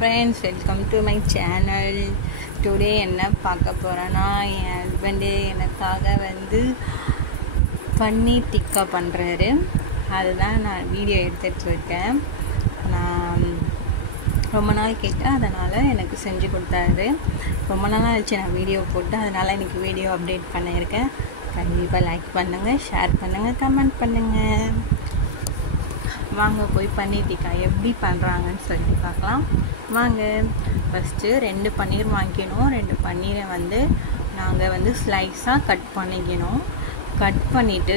friends, welcome to my channel. Today என்ன பார்க்க போறேன்னா என் ஹஸ்பண்ட் எனக்காக வந்து பன்னீர் டிக்கா பண்றாரு. அதுதான் நான் வீடியோ எடுத்துட்டு இருக்கேன். நான் ரொம்ப நாள் கேட்டேன், அதனால எனக்கு செஞ்சு கொடுத்தாரு. ரொம்ப நாள் ஆச்சு நான் வீடியோ போட்டு, அதனால இன்னைக்கு வீடியோ அப்டேட் பண்ணியிருக்கேன். கண்டிப்பாக லைக் பண்ணுங்கள், ஷேர் பண்ணுங்கள், கமெண்ட் பண்ணுங்கள். வாங்க போய் பன்னீர் டிக்கா எப்படி பண்ணுறாங்கன்னு சொல்லி பார்க்கலாம். வாங்க. ஃபஸ்ட்டு 2 பன்னீர் வாங்கிக்கணும். 2 பன்னீரை வந்து நாங்கள் வந்து ஸ்லைஸாக கட் பண்ணிக்கணும். கட் பண்ணிவிட்டு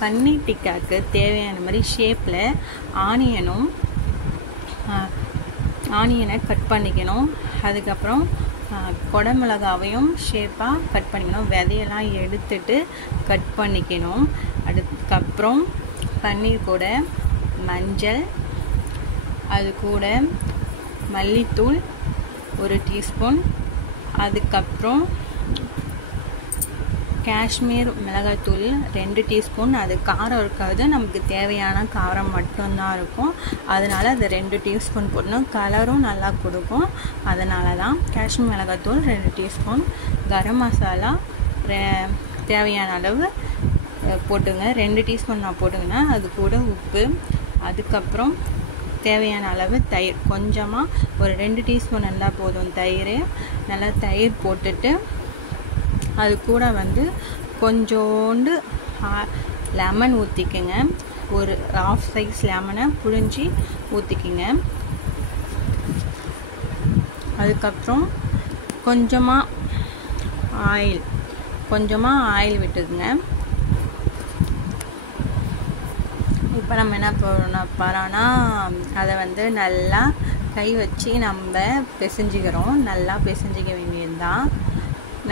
பன்னீர் டிக்காவுக்கு தேவையான மாதிரி ஷேப்பில் ஆனியனை கட் பண்ணிக்கணும். அதுக்கப்புறம் குடமிளகாவையும் ஷேப்பாக கட் பண்ணிக்கணும். விதையெல்லாம் எடுத்துட்டு கட் பண்ணிக்கணும். அதுக்கப்புறம் பன்னீர் கூட மஞ்சள், அது கூட மல்லித்தூள் 1 டீஸ்பூன், அதுக்கப்புறம் காஷ்மீர் மிளகாய்த்தூள் 2 டீஸ்பூன். அது காரம் இருக்காது, நமக்கு தேவையான காரம் மட்டும்தான் இருக்கும். அதனால் அது 2 டீஸ்பூன் போடணும். கலரும் நல்லா கொடுக்கும், அதனால தான் காஷ்மீர் மிளகாய்த்தூள் 2 டீஸ்பூன். கரம் மசாலா தேவையான அளவு போட்டுங்க. 2 டீஸ்பூன் நான் போட்டுங்கன்னா. அது கூட உப்பு, அதுக்கப்புறம் தேவையான அளவு தயிர், கொஞ்சமாக ஒரு 2 டீஸ்பூன் இருந்தால் போதும். தயிர் நல்லா தயிர் போட்டுட்டு அது கூட வந்து கொஞ்சோண்டு லெமன் ஊற்றிக்குங்க. ஒரு ½ சைஸ் லெமனை புழிஞ்சி ஊற்றிக்குங்க. அதுக்கப்புறம் கொஞ்சமாக ஆயில் விட்டுக்குங்க. இப்போ நம்ம என்ன போகிறோன்னா அதை வந்து நல்லா கை வச்சு நம்ம பிசைஞ்சிக்கிறோம். நல்லா பிசைஞ்சிக்க வேண்டியதுதான்.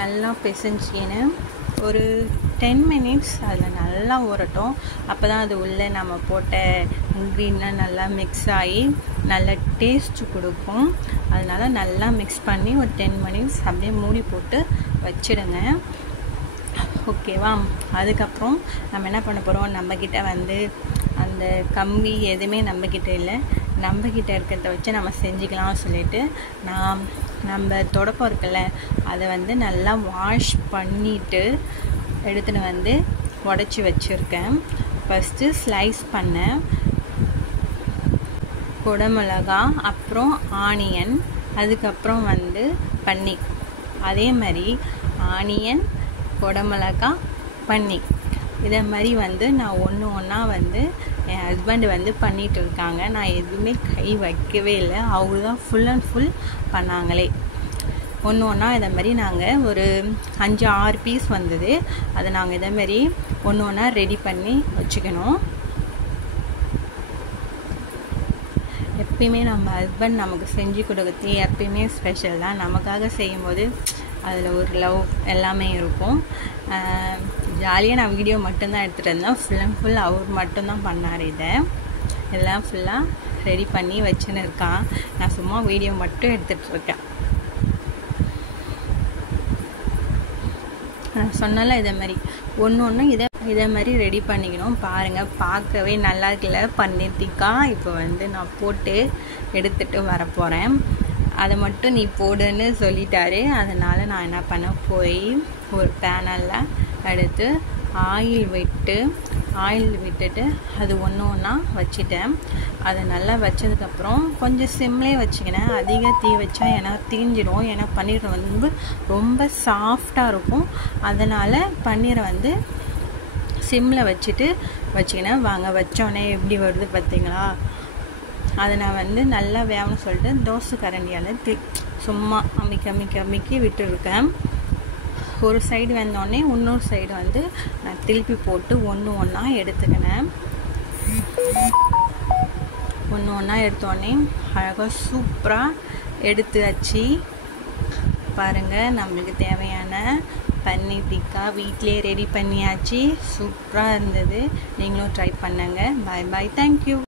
நல்லா பிசைஞ்சிக்கின்னு ஒரு 10 மினிட்ஸ் அதில் நல்லா ஊறட்டும். அப்போ தான் அது உள்ளே நம்ம போட்ட இன்க்ரீடியன்ட் நல்லா மிக்ஸ் ஆகி நல்ல டேஸ்ட்டு கொடுக்கும். அதனால் நல்லா மிக்ஸ் பண்ணி ஒரு 10 மினிட்ஸ் அப்படியே மூடி போட்டு வச்சிடுங்க. ஓகேவா? அதுக்கப்புறம் நம்ம என்ன பண்ண போகிறோம், நம்மக்கிட்ட வந்து அந்த கம்பி எதுவுமே நம்மக்கிட்ட இல்லை. நம்மக்கிட்ட இருக்கிறத வச்சு நம்ம செஞ்சுக்கலாம் சொல்லிட்டு நம்ம தொடப்பம் இருக்குல்ல, அதை வந்து நல்லா வாஷ் பண்ணிவிட்டு எடுத்துன்னு வந்து உடச்சி வச்சுருக்கேன். ஃபஸ்ட்டு ஸ்லைஸ் பண்ண குடமிளகா, அப்புறம் ஆனியன், அதுக்கப்புறம் வந்து பன்னீர். அதே மாதிரி ஆனியன், குடமிளகா, பன்னீர் இதே மாதிரி வந்து நான் ஒன்றா வந்து என் ஹஸ்பண்ட் வந்து பண்ணிகிட்டு இருக்காங்க. நான் எதுவுமே கை வைக்கவே இல்லை, அவங்க தான் ஃபுல் அண்ட் ஃபுல் பண்ணாங்களே. ஒன்றா இதை மாதிரி நாங்கள் ஒரு 5-6 பீஸ் வந்தது. அதை நாங்கள் இதே மாதிரி ஒன்றா ரெடி பண்ணி வச்சுக்கணும். எப்பயுமே நம்ம ஹஸ்பண்ட் நமக்கு செஞ்சு கொடுக்குறது எப்பயுமே ஸ்பெஷல் தான். நமக்காக செய்யும்போது அதில் ஒரு லவ் எல்லாமே இருக்கும். ஜாலியாக நான் வீடியோ மட்டும்தான் எடுத்துகிட்டு இருந்தேன். ஃபுல் அண்ட் ஃபுல் அவர் மட்டும்தான் பண்ணார். எல்லாம் ஃபுல்லாக ரெடி பண்ணி வச்சுன்னு இருக்கான். நான் சும்மா வீடியோ மட்டும் எடுத்துகிட்ருக்கேன். நான் சொன்னால இதே மாதிரி ஒன்று இதே மாதிரி ரெடி பண்ணிக்கணும். பாருங்கள், பார்க்கவே நல்லா இருக்குல்ல பன்னீர் டிக்கா. இப்போ வந்து நான் போட்டு எடுத்துகிட்டு வரப்போகிறேன். அதை மட்டும் நீ போடுன்னு சொல்லிட்டாரு. அதனால் நான் என்ன பண்ண, போய் ஒரு பேனலில் எடுத்து ஆயில் விட்டுட்டு அது ஒன்றா வச்சிட்டேன். அதை நல்லா வச்சதுக்கப்புறம் கொஞ்சம் சிம்லேயே வச்சுக்கினேன். அதிக தீ வச்சா ஏன்னா தீஞ்சிடும். ஏன்னா பன்னீர் வந்து ரொம்ப சாஃப்டாக இருக்கும். அதனால் பன்னீரை வந்து சிம்மில் வச்சுக்கினேன். வாங்க, வச்சோடனே எப்படி வருது பார்த்தீங்களா? அதை நான் வந்து நல்லா வேகணும்னு சொல்லிட்டு தோசை கரண்டியால் சும்மா அமுக்கி விட்டுருக்கேன். ஒரு சைடு வெந்தோடனே இன்னொரு சைடு வந்து நான் திருப்பி போட்டு ஒன்றா எடுத்துக்கினேன். ஒன்றா எடுத்தோடனே அழகாக சூப்பராக எடுத்து வச்சு பாருங்கள். நம்மளுக்கு தேவையான பன்னீர் டிக்கா வீட்டிலே ரெடி பண்ணியாச்சு. சூப்பராக இருந்தது. நீங்களும் ட்ரை பண்ணுங்க. பாய் பாய், தேங்க்யூ.